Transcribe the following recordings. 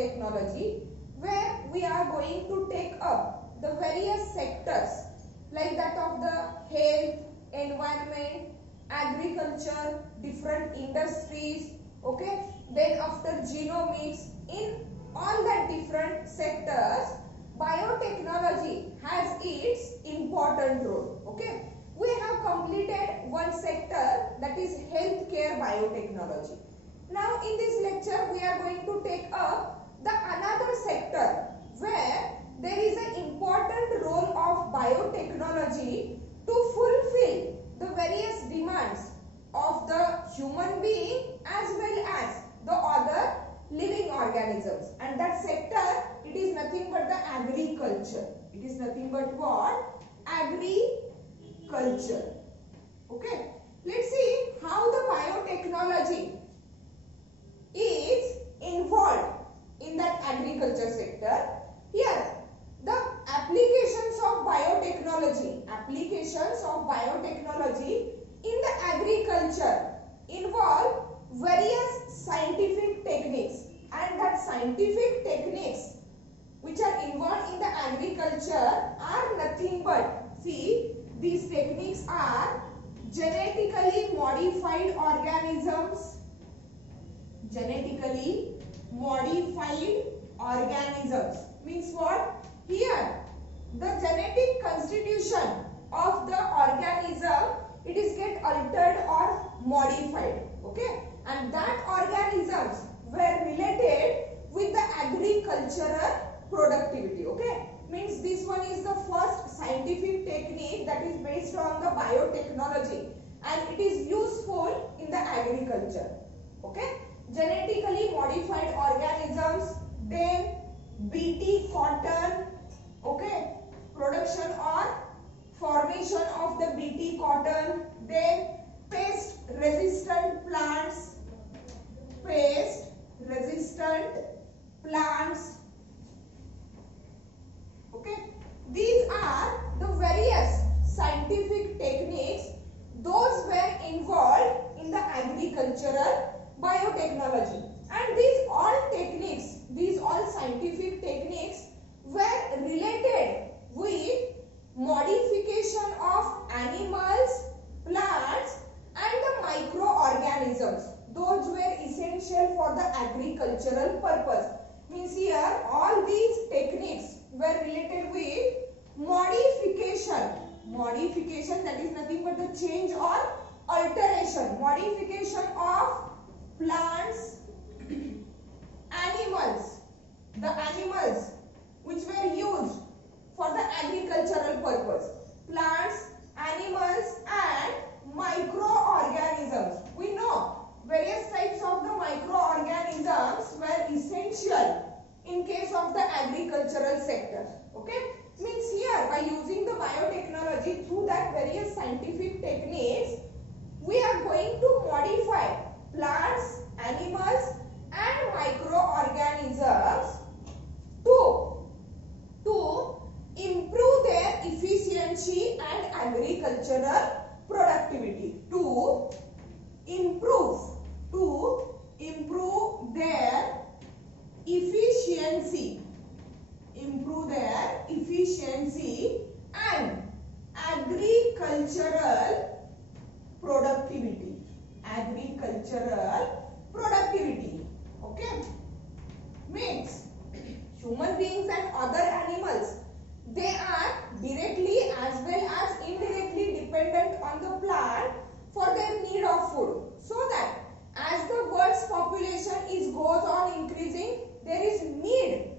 biotechnology, where we are going to take up the various sectors like that of the health, environment, agriculture, different industries, okay. Then after genomics, in all the different sectors, biotechnology has its important role, okay. We have completed one sector, that is healthcare biotechnology. Now in this lecture we are going to take up the another sector where there is an important role of biotechnology to fulfill the various demands of the human being as well as the other living organisms, and that sector, it is nothing but the agriculture. It is nothing but what? Agriculture. Okay. Let's see how the biotechnology is involved in that agriculture sector. Here, the applications of biotechnology in the agriculture involve various scientific techniques, and that scientific techniques which are involved in the agriculture are nothing but, see, these techniques are genetically modified organisms. Genetically modified organisms means what? Here, the genetic constitution of the organism, it is get altered or modified, okay, and that organisms were related with the agricultural productivity, okay. Means this one is the first scientific technique that is based on the biotechnology, and it is useful in the agriculture, okay. Genetically modified organisms, then BT cotton, okay, production or formation of the BT cotton, then pest resistant plants, okay. These are the various scientific techniques those were involved in the agricultural biotechnology, and these all scientific techniques were related with modification of animals, plants and the microorganisms. Those were essential for the agricultural purpose. Means here all these techniques were related with modification, that is nothing but the change or alteration, modification of plants, the animals which were used for the agricultural purpose, plants, animals and microorganisms. We know various types of the microorganisms were essential in case of the agricultural sector, okay. Means here by using the biotechnology through that various scientific techniques, we are going to modify plants, animals and microorganisms to improve their efficiency and agricultural productivity, to improve their efficiency and agricultural productivity, okay. Means human beings and other animals, they are directly as well as indirectly dependent on the plant for their need of food, so that as the world's population goes on increasing, there is need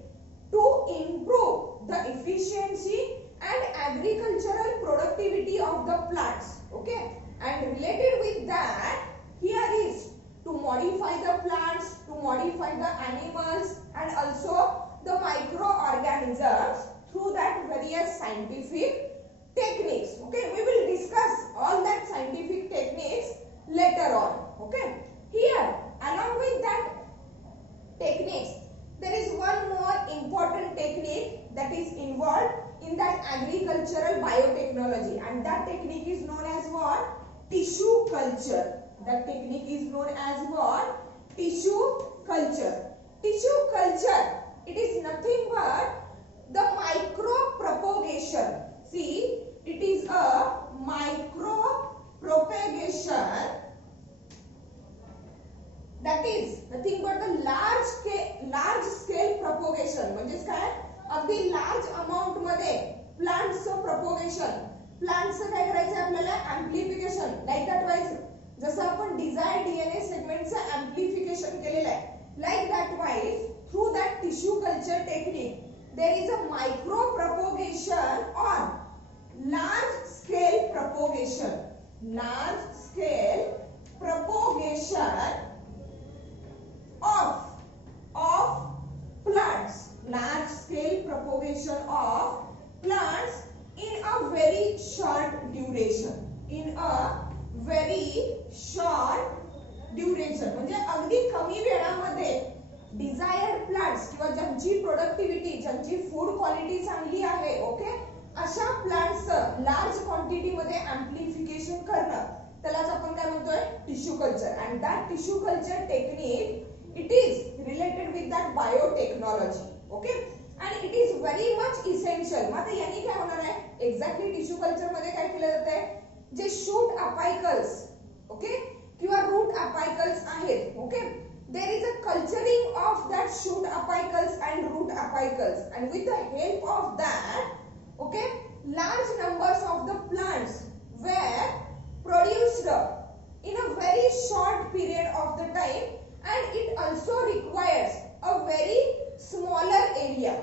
to improve the efficiency and agricultural productivity of the plants, okay. And related with that, here is to modify the plants, to modify the animals and also the microorganisms through that various scientific techniques, okay. We will discuss all that scientific techniques later on, okay. Here along with that techniques, there is one more important technique that is involved in that agricultural biotechnology, and that technique is known as what? Tissue culture. That technique is known as what? Tissue culture. tissue culture, it is nothing but the micro propagation. See, it is a micro propagation, that is nothing but the large scale propagation. म्हणजेच काय, अगदी large amount मध्ये प्लांट्सचं propagation. प्लांट्सचं काय करायचं आपल्याला, amplification. Like that wise जसं आपण desire DNA सेगमेंटचं amplification केलेलं आहे, like that wise through that tissue culture technique there is a micro propagation or large scale propagation. Large scale propagation of plants. Large scale propagation of plants in a very short duration. In a very short duration. म्हणजे अगदी कमी वेळामध्ये desired plants किंवा ज्यांची productivity, ज्यांची food quality चांगली आहे, okay, अशा प्लांट्सचं लार्ज क्वांटिटी मध्ये एम्प्लिफिकेशन करणं, त्यालाच आपण काय म्हणतोय, tissue culture. And that tissue culture technique it is related with that biotechnology. Okay, आणि it is very much essential. मग आता यांनी काय होणार आहे, एक्झॅक्टली टिश्यू कल्चर मध्ये काय केलं जातंय, जे शूट अपायकल्स, ओके, किंवा रूट अपायकल्स आहेत, okay, there is a culturing of that shoot apicals and root apicals, and with the help of that, okay, large numbers of the plants were produced in a very short period of the time, and it also requires a very smaller area.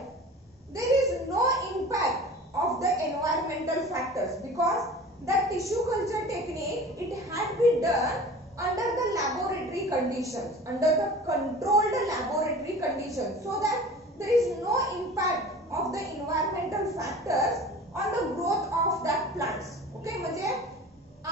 There is no impact of the environmental factors because the tissue culture technique, it had been done under the laboratory conditions, under the controlled laboratory conditions, so that there is no impact of the environmental factors on the growth of that plants. Okay, म्हणजे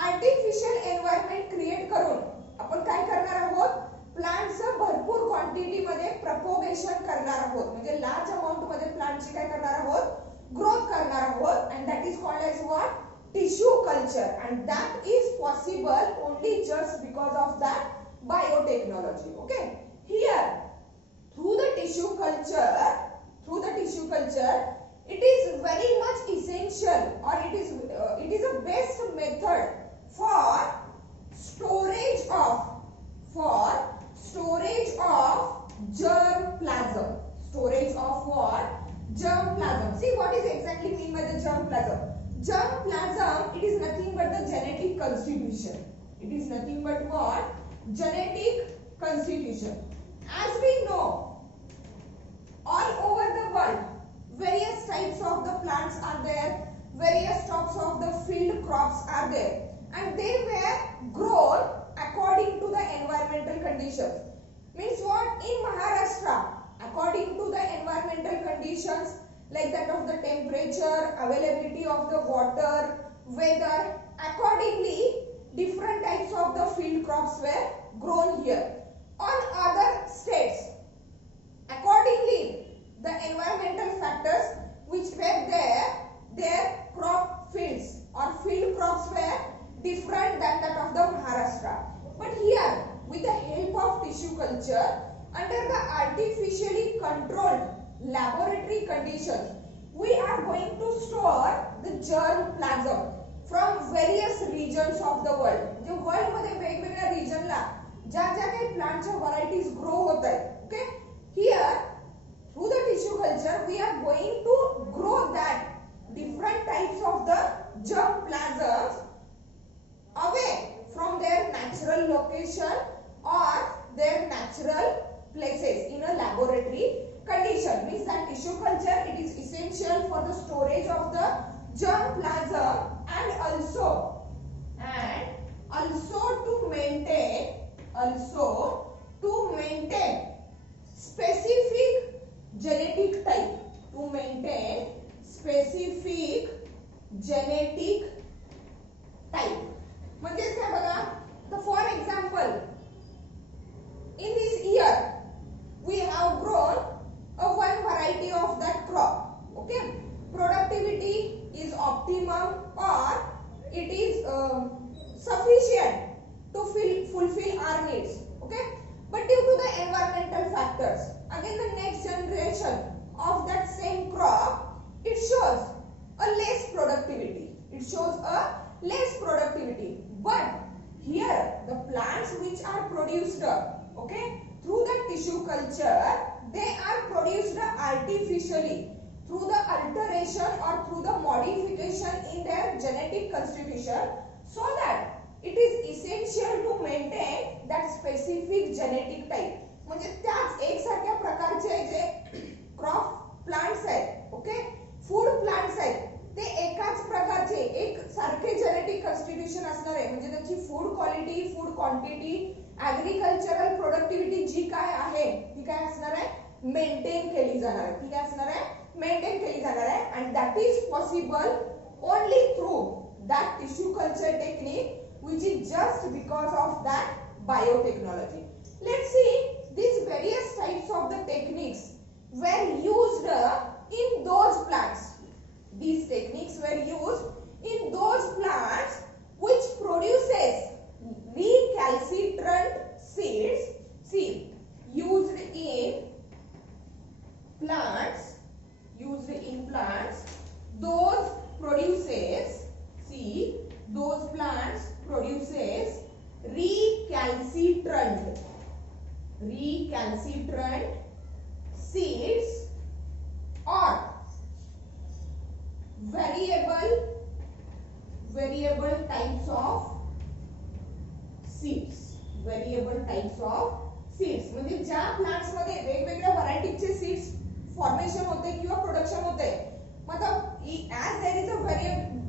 artificial environment create करून आपण काय करणार आहोत, प्लांट्सचं भरपूर quantity मध्ये propagation करणार आहोत. म्हणजे लार्ज अमाउंट मध्ये प्लांटची काय करणार आहोत, ग्रोथ करणार आहोत. And that is called as what, tissue culture, and that is possible only just because of that biotechnology. Okay, here through the tissue culture it is very much essential, or it is a best method for storage of germplasm. Storage of what, germplasm. See, what is exactly mean by the germplasm? Germplasm, it is nothing but the genetic constitution. It is nothing but what, genetic constitution. As we know, all over the world, various types of the plants are there, various types of the field crops are there, and they were grown according to the environmental conditions. Means what, in Maharashtra, according to the environmental conditions, like that of the temperature, availability of the water, weather, accordingly different types of the field crops were grown here. On other states, accordingly the environmental factors which were there, their crop fields or field crops were different than that of the Maharashtra. But here, with the help of tissue culture, under the artificially controlled laboratory conditions, we are going to store the germplasm from various regions of the world. J world मध्ये वेगवेगळ्या रिजनला ज्या काही प्लांटच्या varieties grow होत आहेत, okay, here through the tissue culture we are going to grow that different types of the germplasms away from their natural location or their natural places in a laboratory condition. Means that tissue culture, it is essential for the storage of the germplasm and also to maintain specific genetic type, to maintain specific genetic type. म्हणजे काय बघा, the for example, in this year we have grown a one variety of that crop. Okay, productivity is optimum or it is sufficient to fulfill our needs. Okay, but due to the environmental factors, again artificially through the alteration or through the modification in their genetic constitution, so that it is essential to maintain that specific genetic type. म्हणजे त्याच एकसारख्या प्रकारचे जे crop plants आहेत, okay, food plants आहेत, ते एकाच प्रकारचे एक सारखे जेनेटिक कॉन्स्टिट्यूशन असणार आहे. म्हणजे त्याची food quality, food quantity, agricultural productivity जी काय आहे ती काय असणार आहे, मेंटेन केली जाणार आहे. ती काय असणार आहे, मेंटेन केली जाणार आहे. And that is possible only through that tissue culture technique, which is just because of that biotechnology. Let's see these various types of the techniques were used in those plants. These techniques were used in those plants which produces recalcitrant seeds. See, used in plants, those produces, see, those plants produces recalcitrant seeds or variable types of seeds. म्हणजे ज्या plants मध्ये वेगवेगळ्या व्हरायटीचे seeds formation होते किंवा production होते, मतलब as there is a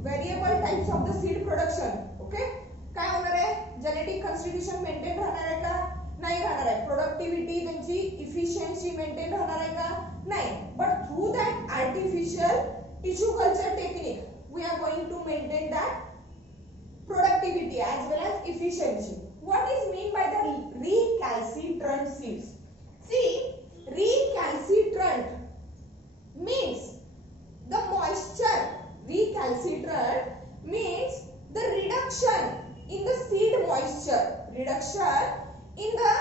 variable types of the seed production, okay, काय होणार आहे, जेनेटिक कॉन्स्टिट्यूशन मेंटेन राहणार आहे का, नाही राहणार आहे. प्रोडक्टिव्हिटी त्यांची इफिशियन्सी मेंटेन राहणार आहे का, नाही. But through that artificial tissue culture technique we are going to maintain that productivity as well as efficiency. What is mean by the recalcitrant seeds? See, recalcitrant means the moisture. Recalcitrant means the reduction in the seed moisture. Reduction in the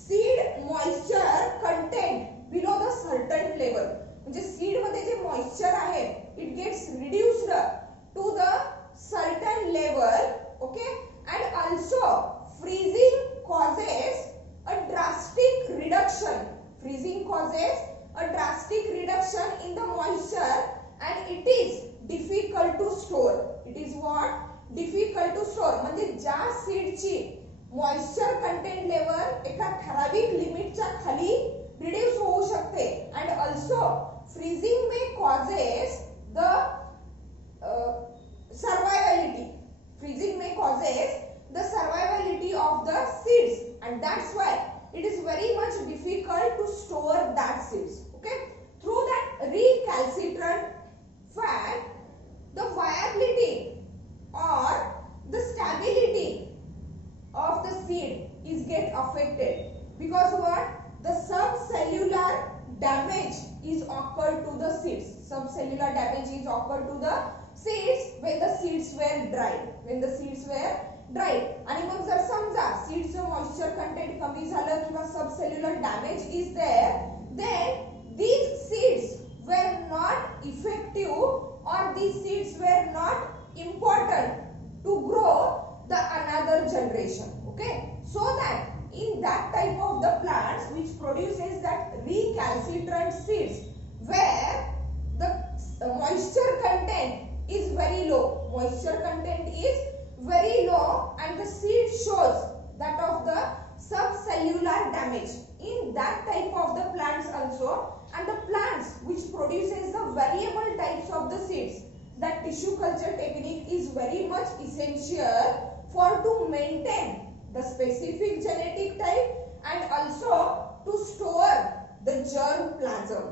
seed moisture content below the certain level. म्हणजे seed मध्ये जे moisture आहे, it gets reduced to the certain level, okay, and also freezing causes a drastic reduction. Freezing causes a drastic reduction in the moisture, and it is difficult to store. It is what? Difficult to store. म्हणजे ज्या सीडची moisture content level एका ठराविक लिमिटच्या खाली reduce होऊ शकते, and also freezing may causes the survivability. Freezing may causes the survivability of the seeds, and that's why it is very much difficult to store that seeds. Okay, through that recalcitrant fact, the viability or the stability of the seed is get affected, because what, the subcellular damage is occurred to the seeds. Subcellular damage is occurred to the seeds when the seeds were dried. आणि मग जर समजा सीडचं moisture content कमी झालं किंवा subcellular damage is there, then these seeds were not effective or these seeds were not important to grow the another generation. Okay, so that in that type of the plants which produces that recalcitrant seeds, where the moisture content is very low, and the seed shows that of the subcellular damage in that type of the plants also. And the plants which produces the variable types of the seeds, that tissue culture technique is very much essential for to maintain the specific genetic type, and also to store the germplasm,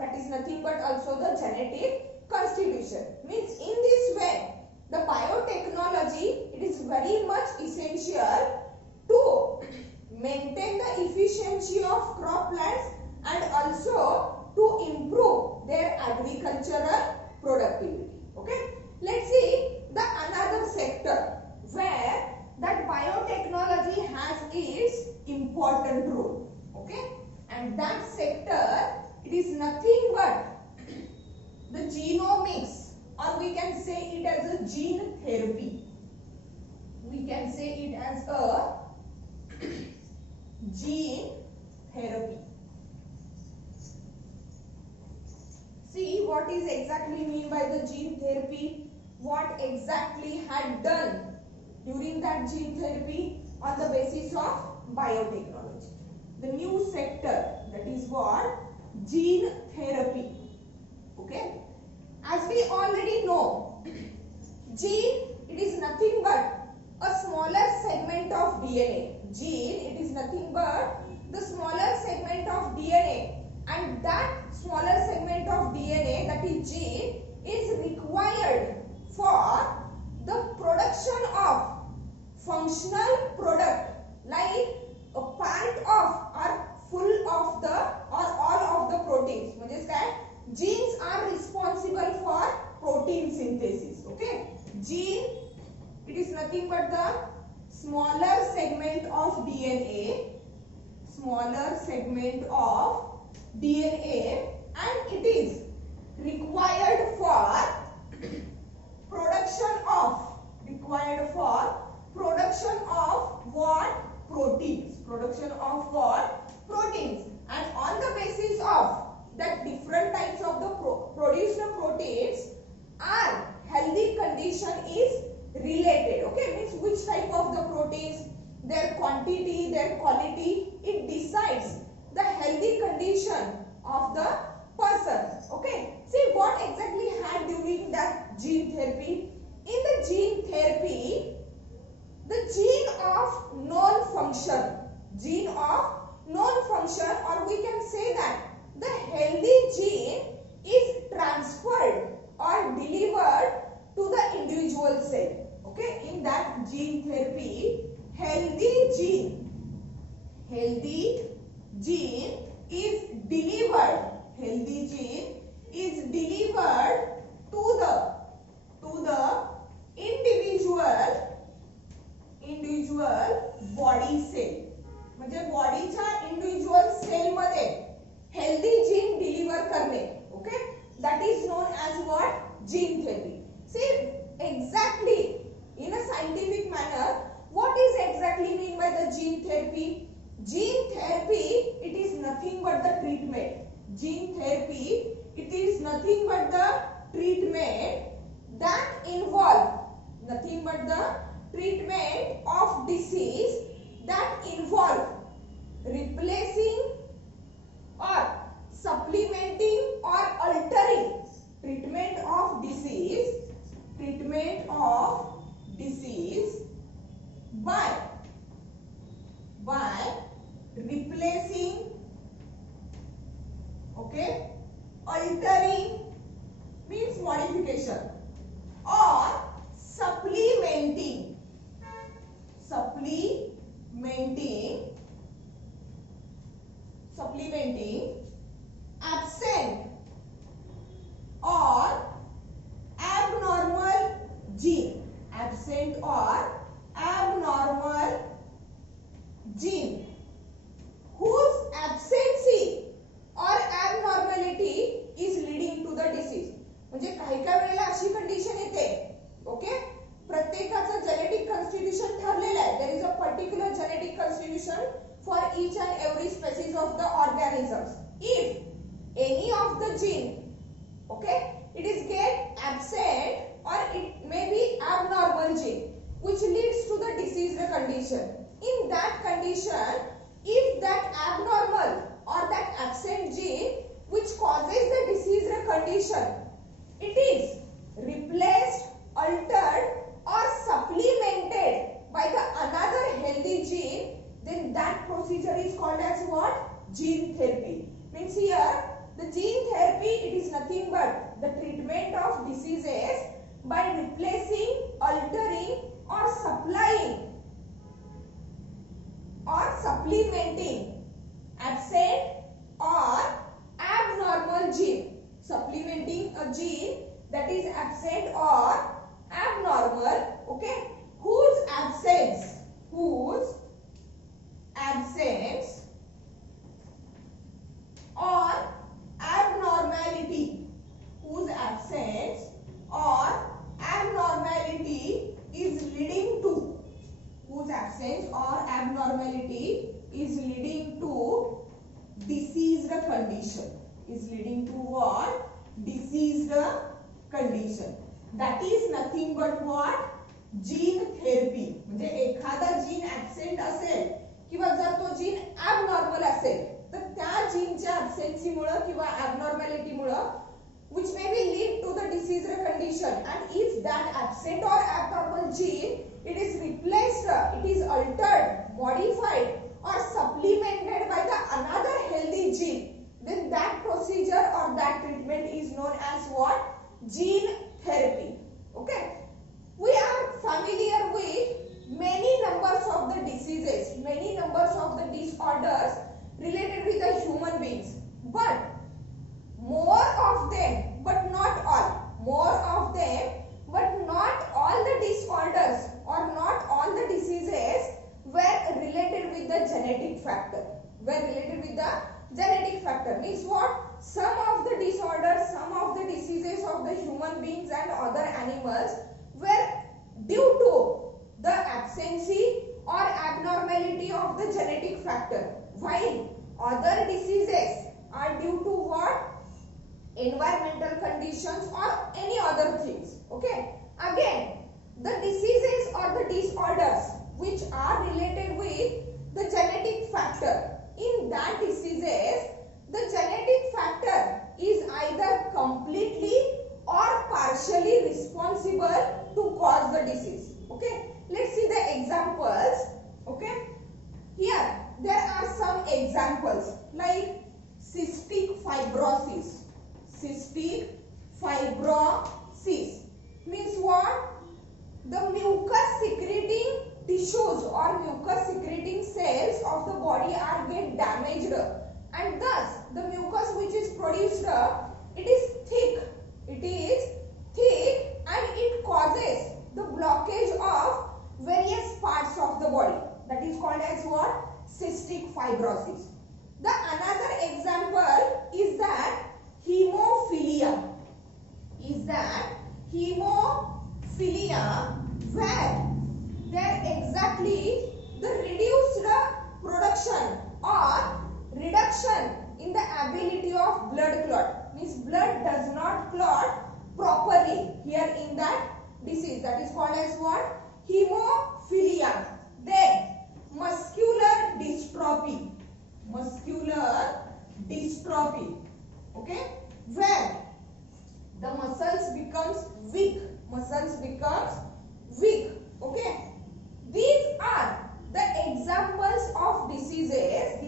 that is nothing but also the genetic constitution. Means in this way the biotechnology, it is very much essential to maintain the efficiency of crop plants and also to improve their agricultural productivity. Okay, let's see the another sector where that biotechnology has its important role. Okay, and that sector, it is nothing but the genomics, or we can say it as a gene therapy. We can say it as a gene therapy. what is exactly mean by the gene therapy, what exactly had done during that gene therapy on the basis of biotechnology. The new sector, that is what? Gene therapy. Okay. As we already know, gene, it is nothing but a smaller segment of DNA. Gene, it is nothing but the smaller segment of DNA, and that smaller segment of DNA, that is gene, is required for the production of functional product, like a part of or full of the or all of the proteins. म्हणजे काय? Genes are responsible for protein synthesis. Okay, gene, it is nothing but the smaller segment of DNA, smaller segment of DNA, and it is required for production of what? Proteins. Production of what? Proteins. And on the basis of that different types of the produced proteins are healthy condition is related. Okay, means which type of the proteins, their quantity, their quality, it decides the healthy condition of the person. Okay, see what exactly had during that gene therapy. In the gene therapy, the gene of non-function, or we can say that the healthy gene is transferred or delivered to the individual cell. Okay, in that gene therapy, healthy gene is delivered to the individual body cell. म्हणजे बॉडीच्या individual cell मध्ये healthy gene deliver करणे. Okay, that is known as what? Gene therapy. See exactly in a scientific manner what is exactly mean by the gene therapy? Gene therapy, it is nothing but the treatment. Gene therapy, it is nothing but the treatment that involve of disease that involve replacing or supplementing or altering treatment of disease by replacing, okay, altering means modification, or supplementing absent or abnormal gene, whose absence or abnormality is leading to the disease. म्हणजे काही काही वेळेला अशी condition येते, okay, प्रत्येकाचं genetic constitution ठरलेलं आहे. There is a particular genetic constitution for each and every species of the organisms. If any of the gene, okay, it is get absent or it may be abnormal gene which leads to the disease condition. In that condition, if that abnormal or that absent gene which causes the disease condition, it is replaced, altered or supplemented by the another healthy gene, then that procedure is called as what? Gene therapy. Means here the gene therapy, it is nothing but the treatment of diseases by replacing, altering or supplementing absent or abnormal gene. Supplementing a gene that is absent or abnormal, okay, whose absence or abnormality is leading to diseased condition, is leading to what? diseased condition. That is nothing but what? Gene therapy. म्हणजे एखादा gene absent असेल किंवा जर तो gene abnormal असेल तर त्या जीनच्या ऍब्सेन्सीमुळे किंवा ॲबनॉर्मॅलिटीमुळे which may be lead to the diseased condition, and if that absent or abnormal gene, it is replaced, it is altered, modified or supplemented by the another healthy gene, then that procedure or that treatment is known as what? Gene therapy. Okay, we are familiar with many numbers of the diseases, many numbers of the disorders related with the human beings, but more of them but not all, more of them but not all the disorders or not all the diseases were related with the genetic factor, were related with the genetic factor. Means what? Some of the disorders, some of the diseases of the human beings and other animals were due to the absence or abnormality of the genetic factor, while other diseases are due to what? Environmental conditions or any other things. Okay, again the diseases or the disorders which are related with the genetic factor, in that diseases the genetic factor is either completely or partially responsible to cause the disease. Okay, let's see the examples. Okay, here there are some examples like cystic fibrosis. Cystic fibrosis means what? The mucus secreting tissues or mucus secreting cells of the body are get damaged, and thus the mucus which is produced, it is thick, and it causes the blockage of various parts of the body. That is called as what? Cystic fibrosis. The another example is that hemophilia, where there exactly the reduced production or reduction in the ability of blood clot, means blood does not clot properly here in that disease. That is called as what? Hemophilia. Then muscular dystrophy, okay, where the muscles becomes weak, okay. These are the examples of diseases,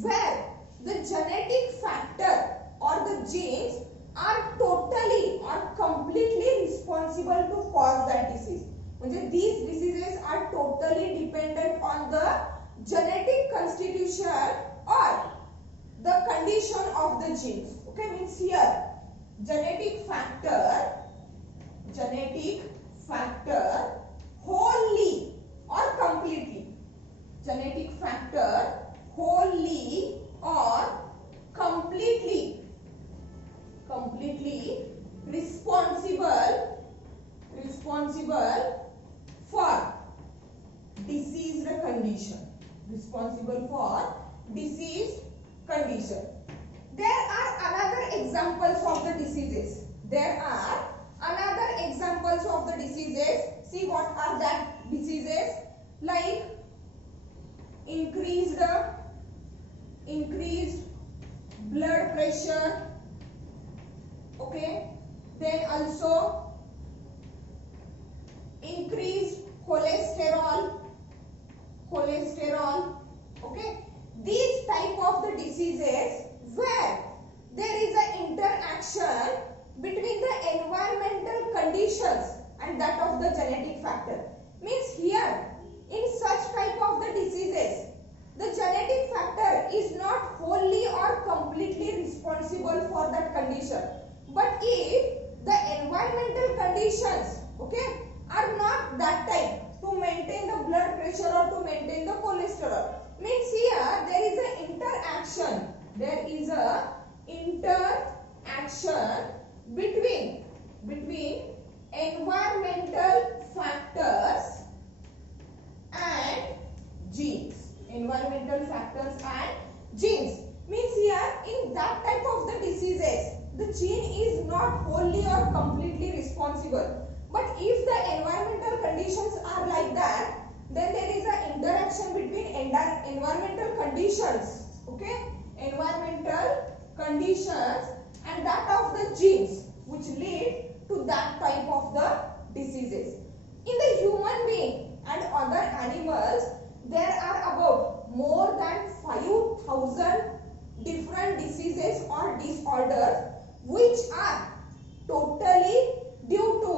where the genetic factor or the genes are totally or completely responsible to cause that disease. म्हणजे these diseases are totally dependent on the genetic constitution or the condition of the genes. Okay, means here genetic factor wholly or completely, genetic factor wholly or completely responsible for diseased condition. There are another examples of the diseases. See what are that diseases? Like increased blood pressure. Okay. Then also increased cholesterol. Okay, these type of the diseases where there is an interaction between the environmental conditions and that of the genetic factor. Means here in such type of the diseases the genetic factor is not wholly or completely responsible for that condition, but if the environmental conditions, okay, are not that type to maintain the blood pressure or to maintain the cholesterol, means here there is an interaction between environmental factors and genes. Means here in gene is not wholly or completely responsible. But if the environmental conditions are like that, then there is an interaction between environmental conditions, okay, environmental conditions and that of the genes, which lead to that type of the diseases. In the human being and other animals, there are about more than 5,000 different diseases or disorders which are totally due to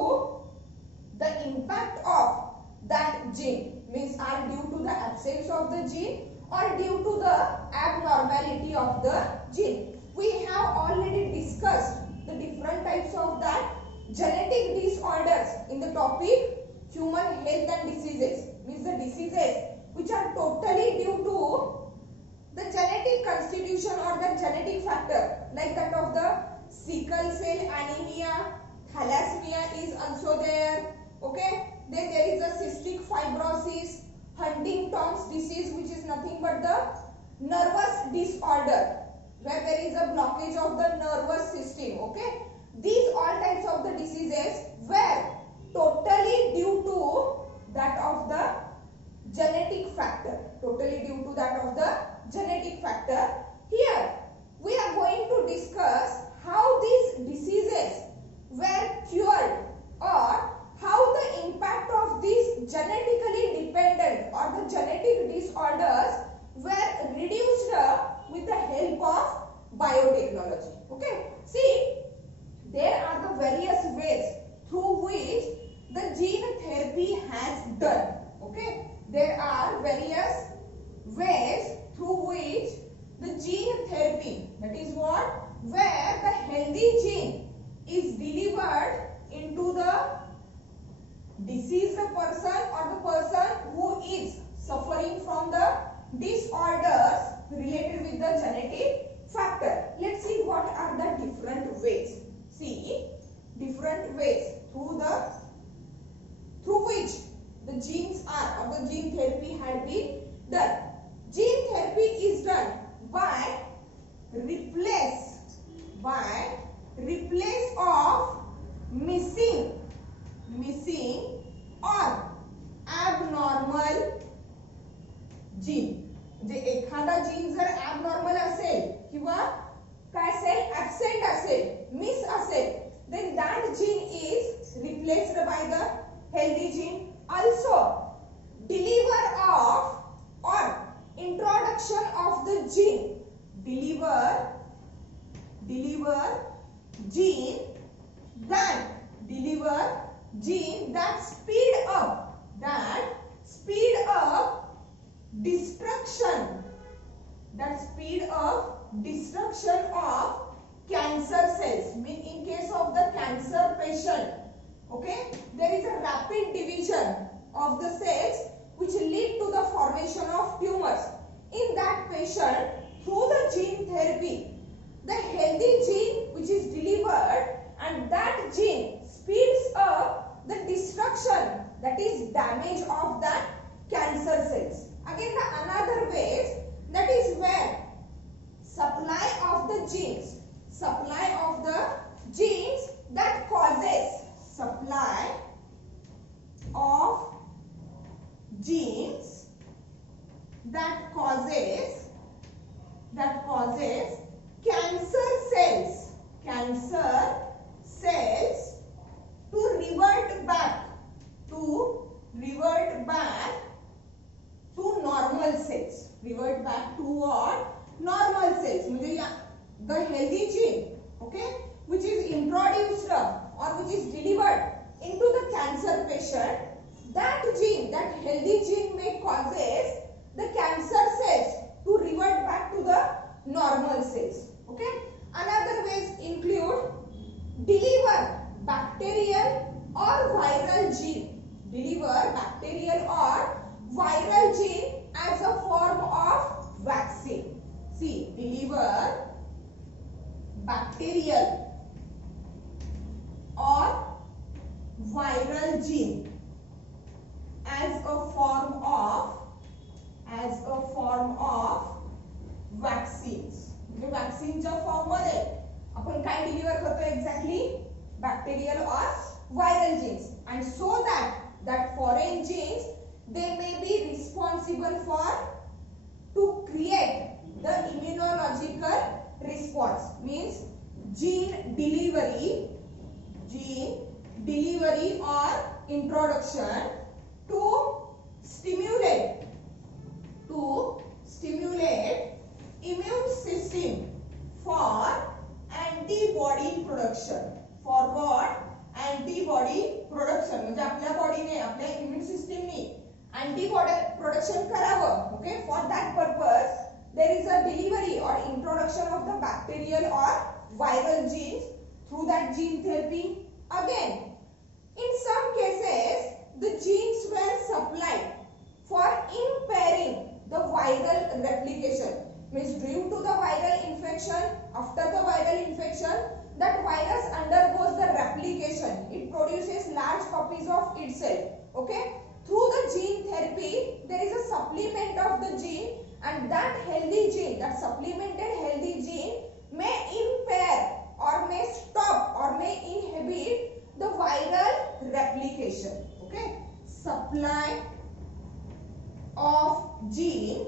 the impact of that gene, means are due to the absence of the gene or due to the abnormality of the gene. We have already discussed the different types of that genetic disorders in the topic human health and diseases, means the diseases which are totally due to the genetic constitution or the genetic factor, like that of the sickle cell anemia, thalassemia is also there, okay. Then there is a cystic fibrosis, Huntington's disease, which is nothing but the nervous disorder where there is a blockage of the nervous system, okay. These all types of the diseases were totally due to that of the genetic factor, totally due to that of the genetic factor. Here we are going to discuss how these diseases were cured or how the impact of these genetically dependent or the genetic disorders were reduced with the help of biotechnology, okay. See, there are the various ways through which the gene therapy has done, okay. There are various ways through which the gene therapy, that is what, where the healthy gene is delivered into the diseased person or the person who is suffering from the disorders related with the genetic factor. Let's see what are the different ways. See, different ways through which the genes are or the gene therapy had been done. Gene therapy is done by replace of missing or abnormal gene. जे एखादा gene जर abnormal असेल किंवा काय असेल absent असेल miss असेल, then that gene is replaced by the healthy gene. Also, deliver of or introduction of the gene, deliver gene that speed up destruction of cancer cells. Mean in case of the cancer patient, okay, there is a rapid division of the cells which lead to the formation of tumors. In that patient, through the gene therapy, the healthy gene which is delivered and that gene speeds up the destruction, that is damage of that cancer cells. Again, the another ways, that is where supply of the genes that causes supply of genes that causes cancer cells to revert back to normal cells. Revert back to what? Normal cells. The healthy gene, okay, which is introduced or which is delivered into the cancer patient, that gene, that healthy gene may causes the cancer cells to revert back to the normal cells, okay. Another ways include deliver bacterial or viral gene, as a form of vaccine. See, deliver bacterial or viral gene as a form of vaccines. म्हणजे वॅक्सीनच्या form मध्ये आपण काय deliver bacterial or viral genes, and so that foreign genes, they may be responsible for to create the immunological response. Means gene delivery or introduction to stimulate immune system for antibody production. For what? Antibody production. म्हणजे आपल्या बॉडीने, आपल्या immune सिस्टमने antibody production करावं. Okay, for that purpose there is a delivery or introduction of the bacterial or viral genes through that gene therapy. Again, in some cases the genes were supplied for impairing the viral replication. Means due to the viral infection, after the viral infection, that virus undergoes the replication. It produces large copies of itself. Okay, through the gene therapy there is a supplement of the gene, and that healthy gene, that supplemented healthy gene may impair or may stop or may inhibit the viral replication. Okay, supply of gene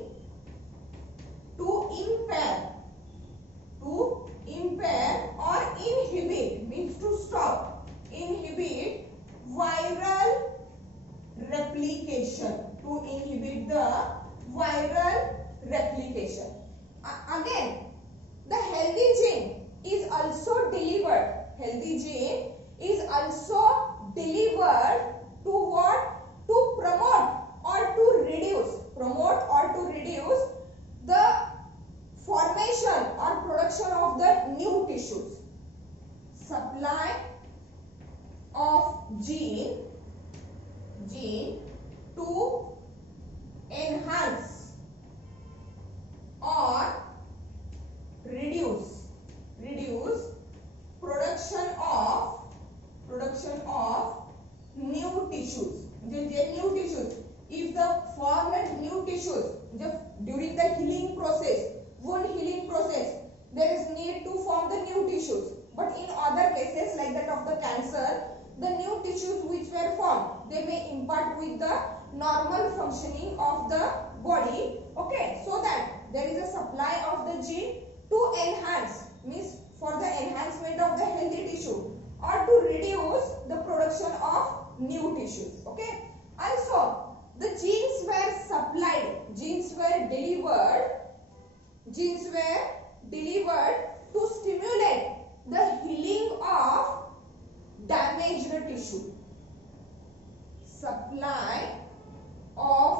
to impair or inhibit, means to stop, inhibit viral replication, to inhibit the viral replication. Again, the healthy gene is also delivered. Healthy gene is also delivered to what? To promote or to reduce the formation or production of the new tissues. Supply of gene to enhance or reduce production of new tissues. J new tissues, if the formed new tissues during the healing process, wound healing process, there is need to form the new tissues. But in other cases like that of the cancer, the new tissues which were formed, they may impart with the normal functioning of the body. Okay, so that there is a supply of the gene to enhance, means for the enhancement of the healthy tissue, or to reduce the production of new tissues. Okay, also the genes were supplied, genes were delivered to stimulate the healing of damaged tissue. Supply of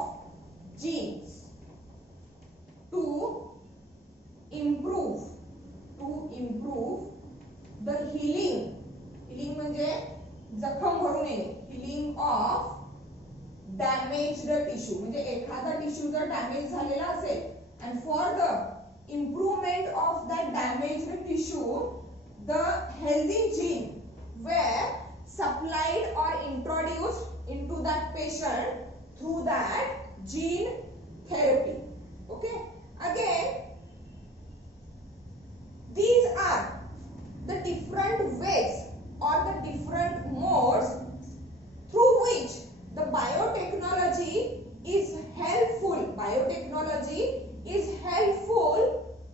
genes to improve the healing म्हणजे जखम भरून येणे, healing of damaged tissue. म्हणजे एखादा tissue जर damage झालेला असेल, and for the improvement of that damaged tissue, the healthy gene were supplied or introduced into that patient through that gene therapy. Okay, again these are the different ways or the different modes through which the biotechnology is helpful. Biotechnology is helpful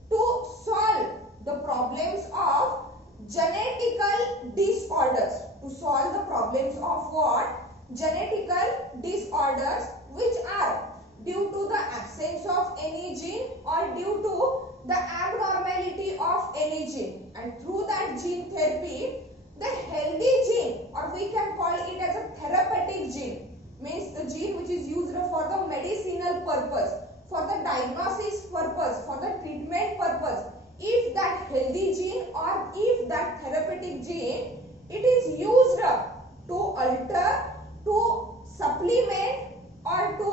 to solve the problems of genetical disorders. To solve the problems of what? Genetical disorders which are due to the absence of any gene or due to the abnormality of any gene. And through that gene therapy, the healthy gene, or we can call it as a therapeutic gene, means the gene which is used for the medicinal purpose, for the diagnosis purpose, for the treatment purpose. If that healthy gene or if that therapeutic gene, it is used to alter, to supplement or to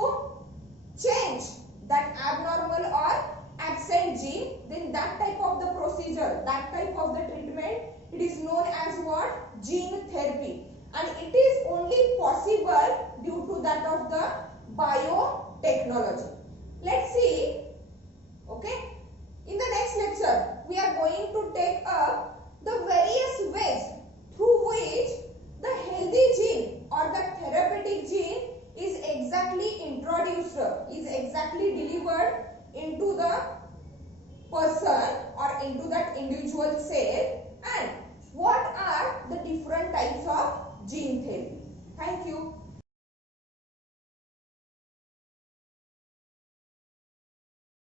change that abnormal or absent gene, then that type of the procedure, that type of the treatment, it is known as what? Gene therapy. And it is only possible due to that of the biotechnology. Let's see. Okay, in the next lecture we are going to take a